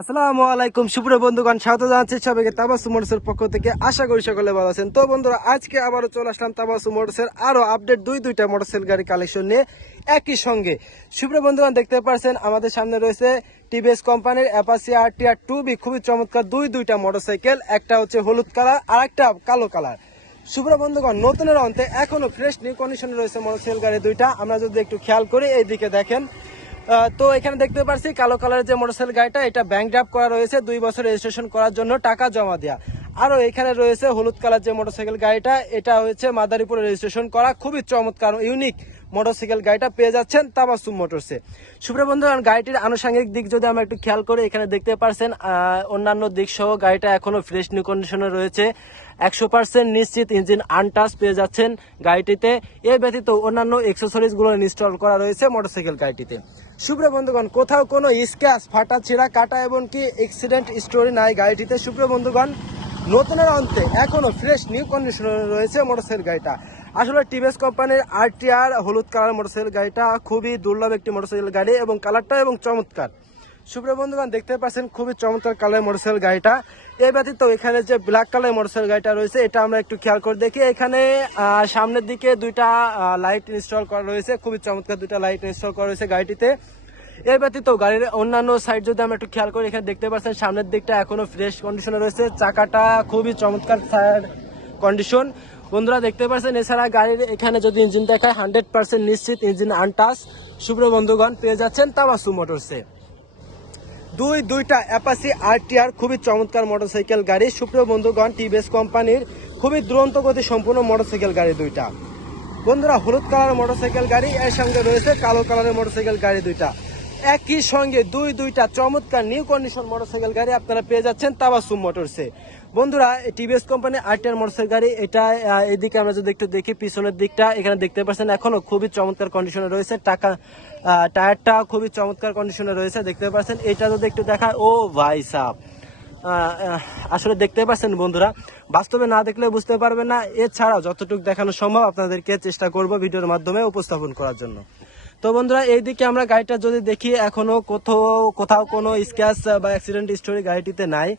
আসসালামু আলাইকুম, সুপ্রিয় বন্ধুগণ, স্বাগত জানাচ্ছি সবাইকে তাবাসু মোটরসের পক্ষ থেকে। আশা করি সকলে ভালো আছেন। তো বন্ধুরা, আজকে আবারও চলে আসলাম তাবাসু মোটরসের আরও আপডেট দুই দুইটা মোটরসাইকেল গাড়ি কালেকশন নিয়ে একই সঙ্গে। সুপ্রিয় বন্ধুগণ, দেখতে পাচ্ছেন আমাদের সামনে রয়েছে টিভিএস কোম্পানির অ্যাপাসি আর টি আর টু খুবই চমৎকার দুই দুইটা মোটরসাইকেল, একটা হচ্ছে হলুদ কালার আর একটা কালো কালার। সুপ্রিয় বন্ধুগণ, নতুনের অন্তে এখনও ফ্রেশ নিউ কন্ডিশনে রয়েছে মোটরসাইকেল গাড়ি দুইটা। আমরা যদি একটু খেয়াল করি এই দিকে দেখেন তো এখানে দেখতে পারছি কালো কালারের যে মোটরসাইকেল গাড়িটা, এটা ব্যাংক ড্রাফট করা রয়েছে। দুই বছর রেজিস্ট্রেশন করার জন্য টাকা জমা দেওয়া আরও এখানে রয়েছে হলুদ কালার যে মোটরসাইকেল গাড়িটা, এটা হয়েছে মাদারীপুরে রেজিস্ট্রেশন করা। খুবই চমৎকার, ইউনিক মোটরসাইকেল গাড়িটা পেয়ে যাচ্ছেন তাবাসুম মোটরসে সুপ্রিয় বন্ধু গাড়িটির আনুষঙ্গিক দিক যদি আমরা একটু খেয়াল করি এখানে দেখতে পারছেন অন্যান্য দিক সহ গাড়িটা এখনও ফ্রেশ নিউ কন্ডিশনে রয়েছে। একশো পার্সেন্ট নিশ্চিত ইঞ্জিন আনটাচ পেয়ে যাচ্ছেন গাড়িটিতে। এ ব্যতীত অন্যান্য এক্সেসরিজগুলো ইনস্টল করা রয়েছে মোটরসাইকেল গাড়িটিতে। সুপ্রিয় বন্ধুগণ, কোথাও কোনো স্ক্যাচ ফাটা ছিঁড়া, কাটা এবং কি অ্যাক্সিডেন্ট স্টোরি নাই গাড়িটিতে। সুপ্রিয় বন্ধুগণ নতুনের অন্তে এখনও ফ্রেশ নিউ কন্ডিশনে রয়েছে মোটরসাইকেল গাড়িটা। আসলে টিভিএস কোম্পানির আর আরটিআর হলুদ কালার মোটরসাইকেল গাড়িটা খুবই দুর্লভ একটি মোটরসাইকেল গাড়ি এবং কালারটা এবং চমৎকার। সুপ্রিয় বন্ধুগণ, দেখতে পাচ্ছেন খুবই চমৎকার কালার মোটরসাইকেল গাড়িটা। এই ব্যতীত এখানে যে ব্ল্যাক কালার মোটরসাইকেল গাড়িটা রয়েছে, এটা আমরা একটু খেয়াল করে দেখি। এখানে সামনের দিকে দুইটা লাইট ইনস্টল করা রয়েছে। খুবই চমৎকার দুইটা লাইট ইনস্টল করা রয়েছে গাড়িটিতে। এর ব্যতীত গাড়ির অন্যান্য সাইড যদি আমরা একটু খেয়াল করি, এখানে দেখতে পাচ্ছেন সামনের দিকটা এখনও ফ্রেশ কন্ডিশনে রয়েছে। চাকাটা খুবই চমৎকার কন্ডিশন বন্ধুরা, দেখতে পাচ্ছেন, এছাড়া গাড়ির এখানে যদি ইঞ্জিন দেখায় হান্ড্রেড পার্সেন্ট নিশ্চিত ইঞ্জিন আনটাস শুভ্র বন্ধুগণ, পেয়ে যাচ্ছেন তামাসু মোটরসে দুই, দুইটা অ্যাপাসি আরটিআর খুবই চমৎকার মোটরসাইকেল গাড়ি। সুপ্রিয় বন্ধুগণ টিভিএস কোম্পানির খুবই দুরন্ত গতি সম্পূর্ণ মোটরসাইকেল গাড়ি দুইটা। বন্ধুরা, হলুদ কালারের মোটরসাইকেল গাড়ি, এর সঙ্গে রয়েছে কালো কালারের মোটরসাইকেল গাড়ি দুইটা। একই সঙ্গে দুই দুইটা চমৎকার নিউ কন্ডিশন মোটরসাইকেল গাড়ি আপনারা পেয়ে যাচ্ছেন তাবাসুম মোটরসে বন্ধুরা টিভিএস কোম্পানি আরটিআর মোটরসাইকেল গাড়ি এটা এদিকে আমরা যদি একটু দেখি পিছনের দিকটা এখানে দেখতে পাচ্ছেন এখনও খুবই চমৎকার কন্ডিশনে রয়েছে টাকা টায়ারটা খুবই চমৎকার কন্ডিশনে রয়েছে দেখতে পাচ্ছেন এটা যদি একটু দেখায় ও ভাই আহ, আসলে দেখতে পাচ্ছেন বন্ধুরা বাস্তবে না দেখলে বুঝতে পারবেন না এছাড়াও যতটুকু দেখানো সম্ভব আপনাদেরকে চেষ্টা করব ভিডিওর মাধ্যমে উপস্থাপন করার জন্য। তো বন্ধুরা, এইদিকে আমরা গাড়িটা যদি দেখি, এখনও কোথাও কোথাও কোনো স্ক্যাচ বা অ্যাক্সিডেন্ট স্টোরি গাড়িটিতে নাই।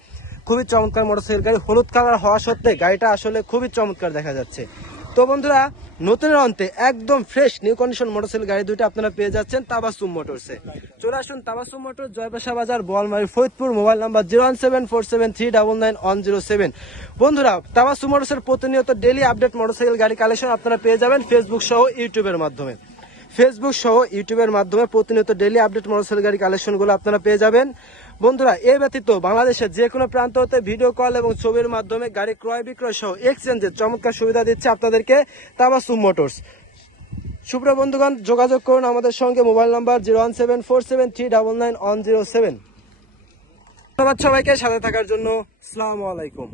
খুবই চমৎকার মোটরসাইকেল গাড়ি। হলুদ কালার হওয়া সত্ত্বে গাড়িটা আসলে খুবই চমৎকার দেখা যাচ্ছে। তো বন্ধুরা, নতুনের অন্তে একদম ফ্রেশ নিউ কন্ডিশন মোটরসাইকেল গাড়ি দুইটা আপনারা পেয়ে যাচ্ছেন তাবাসুম মোটরসে চলে আসুন Tabassum motor Joypasha Bazar Boalmari Faridpur mobile number zero one seven four seven three double nine one zero seven বন্ধুরা তাবাসুম মোটরসের প্রতিনিয়ত ডেলি আপডেট মোটরসাইকেল গাড়ি কালেকশন আপনারা পেয়ে যাবেন ফেসবুক সহ ইউটিউবের মাধ্যমে। ফেসবুক সহ ইউটিউবের মাধ্যমে প্রতিনিয়ত ডেলি আপডেট মোটরসাইকেল গাড়ি কালেকশনগুলো আপনারা পেয়ে যাবেন। বন্ধুরা এ ব্যতীত বাংলাদেশের যে কোনো প্রান্ত হতে ভিডিও কল এবং ছবির মাধ্যমে গাড়ি ক্রয় বিক্রয় সহ এক্সচেঞ্জের চমৎকার সুবিধা দিচ্ছে আপনাদেরকে তাবাসুম মোটরস সুপ্রিয় বন্ধুগণ, যোগাযোগ করুন আমাদের সঙ্গে, mobile number zero one seven four seven three double nine one zero seven. ধন্যবাদ সবাইকে, সাথে থাকার জন্য। আসসালামু আলাইকুম।